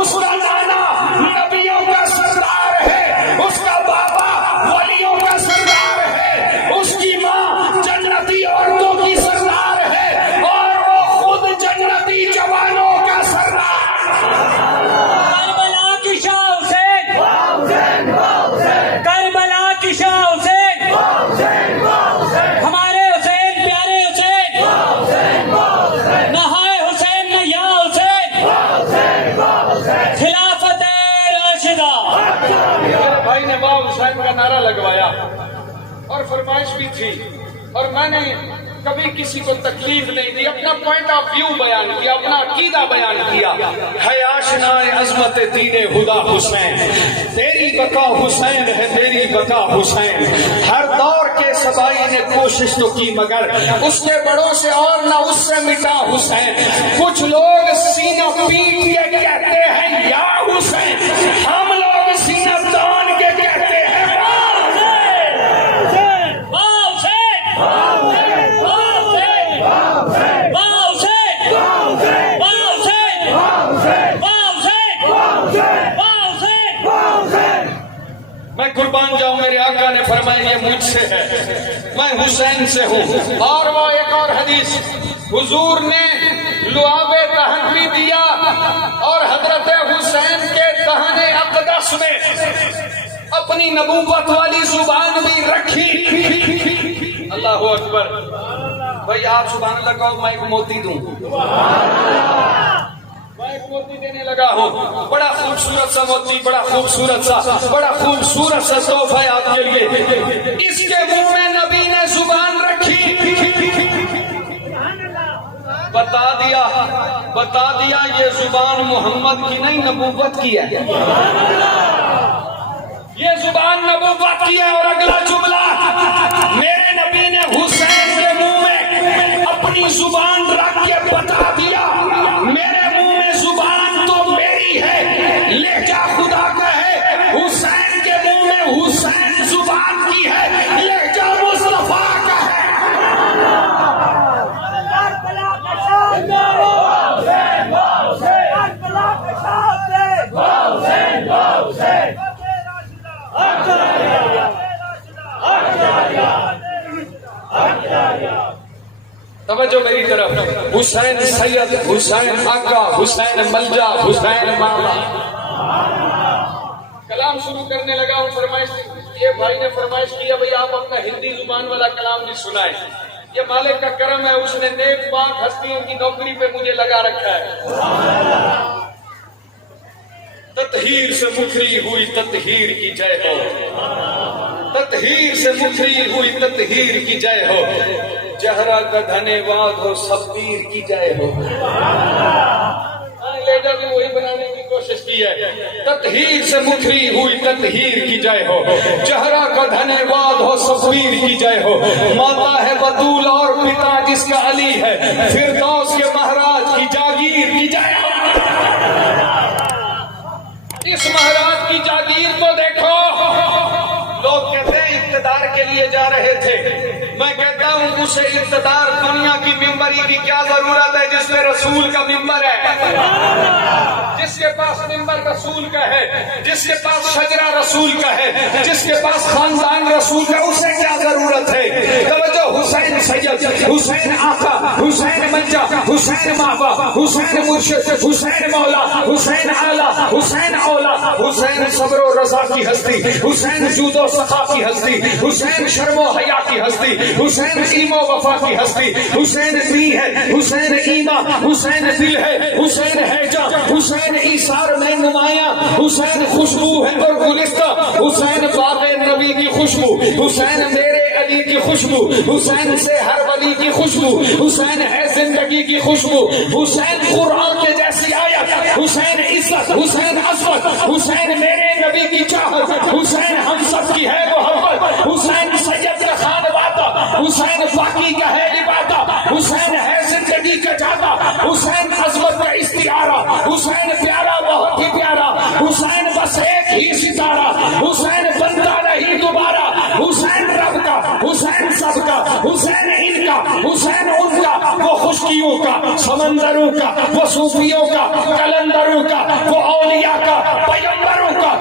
اس کا نانا نبیوں کا سردار ہے، اس کا بابا ولیوں کا سردار ہے، اس کی ماں جنتی عورتوں کی سردار ہے، اور وہ خود جنتی جوانوں کا سردار۔ کربلا کی شاہ حسین، کربلا کی شاہ حسین، ہمارے حسین پیارے حسین، نہائے حسین نہ یا حسین، خلافت راشدہ۔ میرے بھائی نے واہ حسین کا نعرہ لگوایا اور فرمائش بھی تھی، اور میں نے کبھی کسی کو تکلیف نہیں دی، اپنا پوائنٹ آف ویو بیان کیا، اپنا عقیدہ بیان کیا۔ ہے آشنا عظمت دین خدا حسین، تیری بقا حسین ہے، تیری بقا حسین۔ ہر دور کے سبائی نے کوشش تو کی مگر اس کے بڑوں سے اور نہ اس سے مٹا حسین۔ کچھ لوگ سینہ پیٹ کے کہتے ہیں یا حسین، ہم لوگ سینہ تان کے کہتے ہیں میں قربان جاؤں، میرے آقا نے فرمایا یہ مجھ سے ہے، میں حسین سے ہوں۔ اور وہ ایک اور حدیث، حضور نے لعاب دہن بھی دیا اور حضرت حسین کے دہن اقدس میں اپنی نبوت والی زبان بھی رکھی۔ اللہ اکبر۔ بھائی آپ سبحان اللہ کہو، میں ایک موتی دوں، میں ایک موتی دینے لگا ہوں۔ بڑا خوبصورت سا موتی، بڑا خوبصورت سا تحفہ ہے آپ کے لیے۔ اس کے منہ میں نبی نے زبان رکھی، بتا دیا یہ زبان محمد کی نہیں نبوت کی ہے، یہ زبان نبوت کی ہے۔ اور اگلا جملہ، میرے نبی نے حسین کے منہ میں اپنی زبان رکھ کے بتا دیا میرے منہ میں زبان تو میری ہے، لہجہ خدا کا ہے، حسین کے منہ میں حسین زبان کی ہے، لہجہ مصطفیٰ کا ہے۔ توجہ میری طرف، حسین سید، حسین آقا، حسین ملجا، حسین مولا۔ کلام شروع کرنے لگا ہوں، فرمائش یہ بھائی نے فرمائش کیا بھئی آپ اپنا ہندی زبان والا کلام بھی سنائیں۔ یہ مالک کا کرم ہے، اس نے نیک پاک ہستیوں کی نوکری پہ مجھے لگا رکھا ہے۔ تطہیر سے مکھری ہوئی تطہیر کی جے ہو، تطہیر سے مکھری ہوئی تطہیر کی جے ہو، جہرا کا دھنے واد ہو سب پیر کی جائے ہو۔ لیڈر نے وہی بنانے کی کوشش کی ہے۔ تطہیر سے مکھری ہوئی تطہیر کی جائے ہو، جہرا کا دھنے واد ہو سب پیر کی جائے ہو۔ ماتا ہے بطول اور پتا جس کا علی ہے، فردوس کے مہراج کی جاگیر کی جائے ہو۔ اس مہراج کی جاگیر کو دیکھو۔ لوگ کہتے ہیں اقتدار کے لیے جا رہے تھے، میں کہتا ہوں اسے اقتدار دنیا کی ممبری کی کیا ضرورت ہے جس میں رسول کا ممبر ہے، جس کے پاس ممبر رسول کا ہے، جس کے پاس شجرہ رسول کا ہے، جس کے پاس خاندان رسول کا، اسے کیا ضرورت ہے؟ توجہ، حسین سید، حسین آقا، حسین منجا، حسین ماوا، حسین مرشد، حسین مولا، حسین اعلیٰ، حسین اولا، حسین صبر و رضا کی ہستی، حسین جود و سخا کی ہستی، حسین شرم و حیا کی ہستی، حسین علم و وفا کی ہستی، حسین دی ہے، حسین ایمان، حسین دل ہے، حسین ہے جا، حسین ایثار میں نمایاں، حسین خوشبو ہے اور گلستہ، حسین باغ نبی کی خوشبو، حسین میرے علی کی خوشبو، حسین سے ہر ولی کی خوشبو، حسین ہے زندگی کی خوشبو، حسین قرآن کے جیسی آیت، حسین عزت، حسین عظمت، حسین میرے نبی کی چاہت، حسین ہم سب کی ہے محبت، حسین سید کا خان وعدہ، حسین باقی کا ہے عبادہ، حسین ہے زندگی کا جاتا، حسین عظمت کا استعارہ، حسین پیارا بہت ہی پیارا، حسین بس ایک ہی ستارہ، حسین بنتا نہیں دوبارہ، حسین رب کا، حسین سب کا، حسین ان کا، حسین ان کا، وہ خشکیوں کا، سمندروں کا، وہ صوفیوں کا، کلندروں کا، وہ اولیاء کا، پیغمبروں کا،